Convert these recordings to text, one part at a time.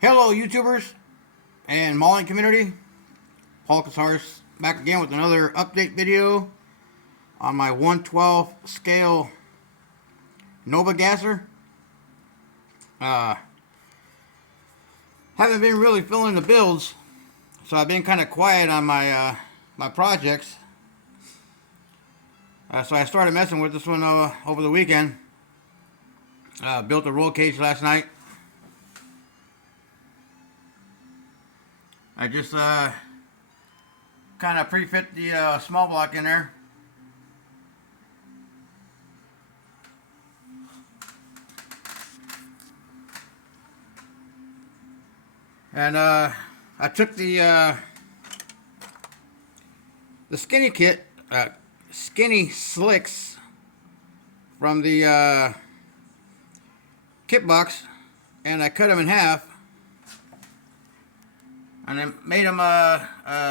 Hello, YouTubers and mauling community. Paul Casares back again with another update video on my 1/12 scale Nova Gasser. Uh, haven't been really filling the builds, so I've been kind of quiet on my projects. So I started messing with this one over the weekend. Built a roll cage last night. I just kind of pre-fit the small block in there. And I took the skinny kit, skinny slicks from the kit box, and I cut them in half. And I made them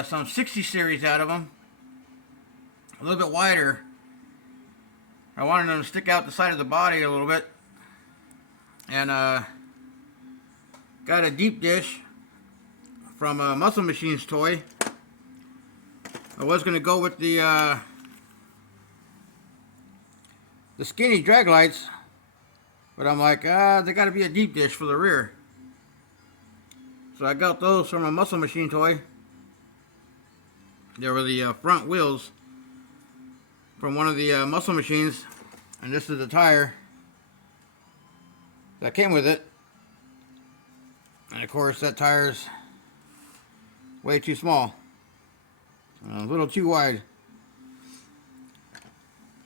some 60 series out of them, a little bit wider. I wanted them to stick out the side of the body a little bit. And got a deep dish from Muscle Machines toy. I was going to go with the skinny drag lights, but I'm like, they got to be a deep dish for the rear. So I got those from a Muscle Machine toy. They were the front wheels from one of the Muscle Machines, and this is the tire that came with it. And of course that tire's way too small, a little too wide.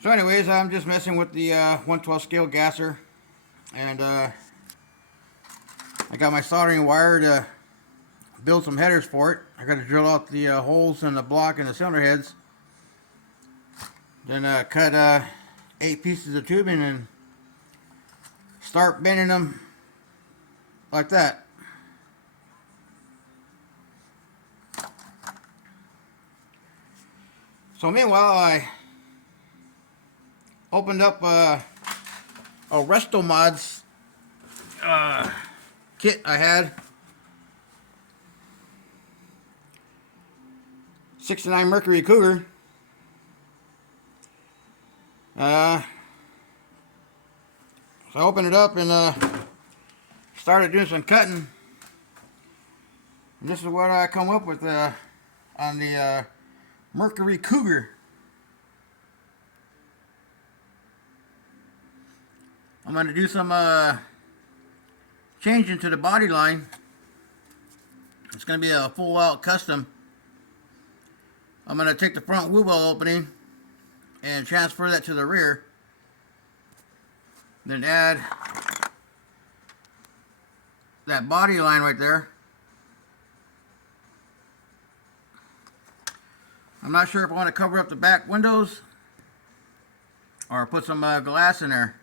So anyways, I'm just messing with the 1/12 scale gasser, and I got my soldering wire to build some headers for it. I got to drill out the holes in the block and the cylinder heads. Then cut 8 pieces of tubing and start bending them like that. So meanwhile, I opened up a Resto Mods kit I had. 69 Mercury Cougar. So I opened it up and started doing some cutting. And this is what I come up with on the Mercury Cougar. I'm going to do some changing to the body line. It's going to be a full out custom. I'm going to take the front wheel well opening and transfer that to the rear. Then add that body line right there. I'm not sure if I want to cover up the back windows or put some glass in there.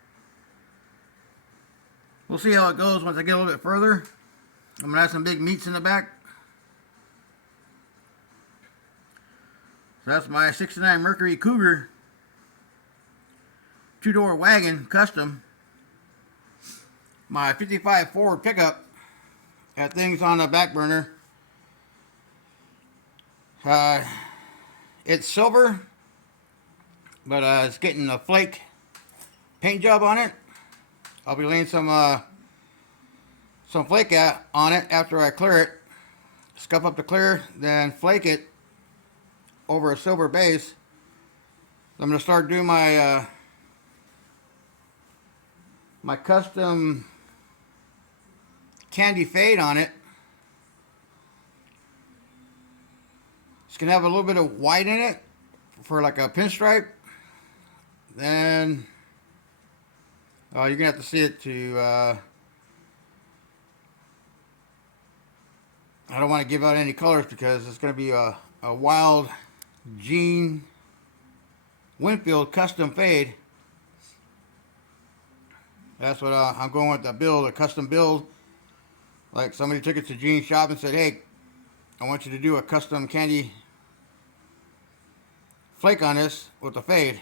We'll see how it goes once I get a little bit further. I'm going to have some big meats in the back. So that's my 69 Mercury Cougar 2-door wagon custom. My 55 Ford pickup. That thing's on the back burner. It's silver, but it's getting a flake paint job on it. I'll be laying some flake on it after I clear it. Scuff up the clear, then flake it over a silver base. I'm going to start doing my my custom candy fade on it. It's going to have a little bit of white in it for like a pinstripe. Then you're going to have to see it to I don't want to give out any colors because it's going to be a Wild Gene Winfield custom fade. That's what I'm going with, the build, a custom build. Like somebody took it to Gene's shop and said, hey, I want you to do a custom candy flake on this with the fade.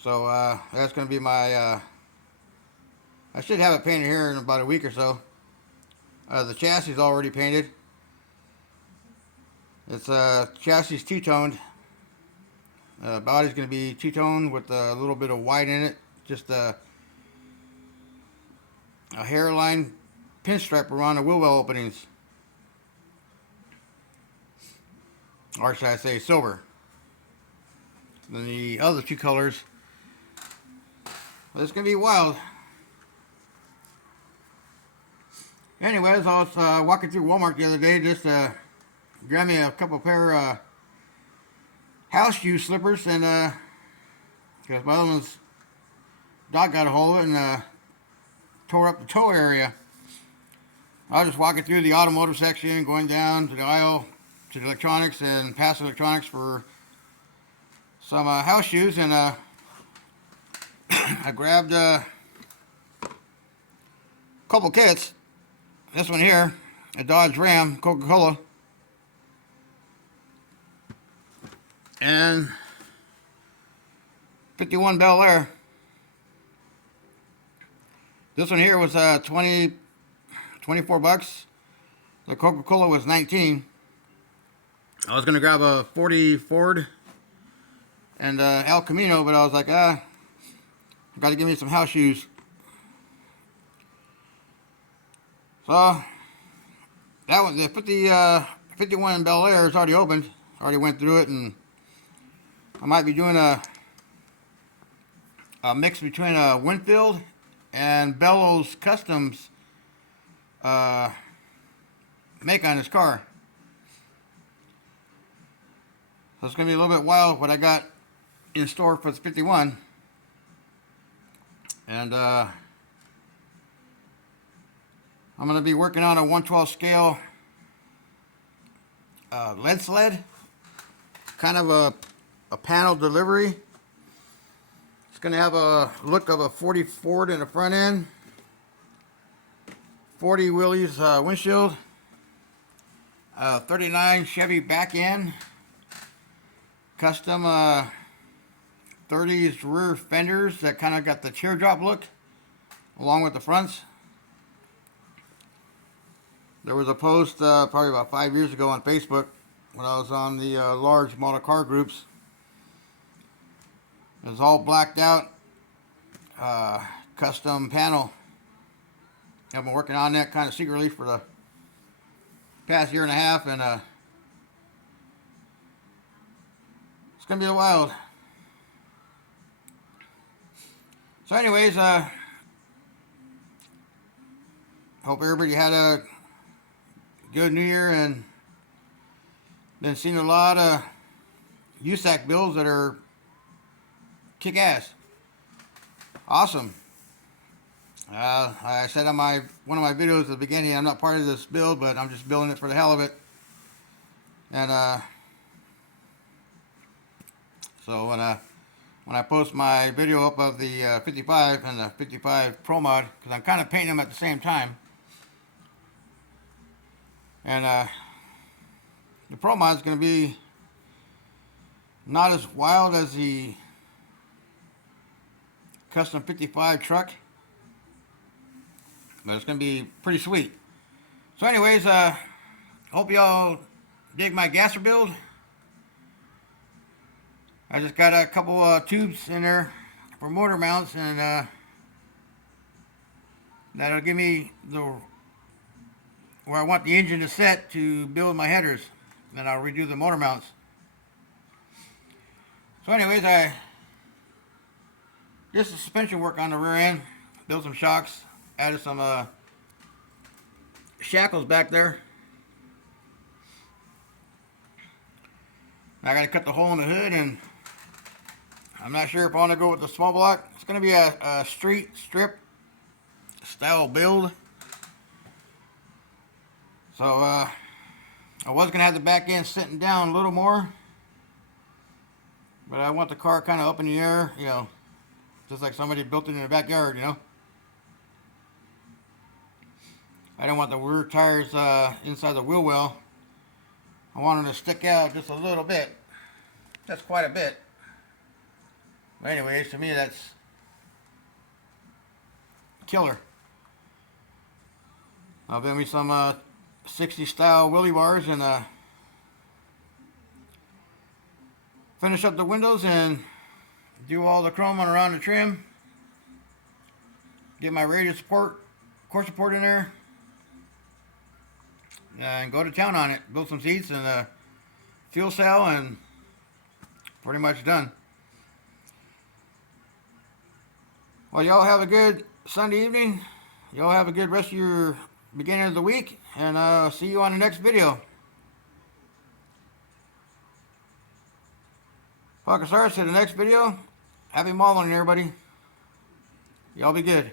So that's going to be my I should have it painted here in about a week or so. The chassis is already painted. It's chassis two-toned. Body's going to be two-toned with a little bit of white in it. Just a hairline pinstripe around the wheel well openings. Or should I say silver. Then the other two colors. Well, it's going to be wild. Anyways, I was walking through Walmart the other day just to grab me a couple pair house shoe slippers, and because my other one's dog got a hold of it and tore up the toe area. I was just walking through the automotive section, going down to the aisle to the electronics and past electronics for some house shoes, and I grabbed a couple kits. This one here, a Dodge Ram Coca-Cola, and 51 Bel Air. This one here was 24 bucks. The Coca-Cola was 19. I was gonna grab a 40 Ford and El Camino, but I was like, I gotta give me some house shoes. So that one, the 51 Bel Air is already opened. Already went through it, and I might be doing a mix between a Winfield and Bellows Customs make on this car. So it's gonna be a little bit wild what I got in store for the 51, and I'm going to be working on a 1/12 scale lead sled, kind of a panel delivery. It's going to have a look of a 40 Ford in the front end, 40 Willys windshield, 39 Chevy back end, custom 30s rear fenders that kind of got the teardrop look along with the fronts. There was a post probably about 5 years ago on Facebook when I was on the large model car groups. It was all blacked out, custom panel. I've been working on that kind of secretly for the past year and a half, and it's gonna be a wild. So anyways, hope everybody had a good New Year, and been seeing a lot of USAC builds that are kick ass. Awesome. I said on one of my videos at the beginning, I'm not part of this build, but I'm just building it for the hell of it. And so when I post my video up of the 55 and the 55 Pro Mod, because I'm kind of painting them at the same time. And the Pro Mod is going to be not as wild as the custom 55 truck, but it's going to be pretty sweet. So anyways, hope y'all dig my gasser build. I just got a couple tubes in there for motor mounts, and that'll give me where I want the engine to set to build my headers. Then I'll redo the motor mounts. So anyways, I did some suspension work on the rear end, built some shocks, added some shackles back there. I gotta cut the hole in the hood, and I'm not sure if I want to go with the small block. It's gonna be a street strip style build. So I was gonna have the back end sitting down a little more, but I want the car kind of up in the air, you know, just like somebody built it in the backyard, you know. I don't want the rear tires inside the wheel well. I want them to stick out just a little bit, just quite a bit. But anyways, to me that's killer. I'll build me some 60 style wheelie bars and finish up the windows and do all the chrome on around the trim. Get my radius support, core support in there, and go to town on it. Build some seats and a fuel cell, and pretty much done. Well, y'all have a good Sunday evening. Y'all have a good rest of your beginning of the week, and see you on the next video. Hawkasaurus to the next video. Happy modeling, everybody. Y'all be good.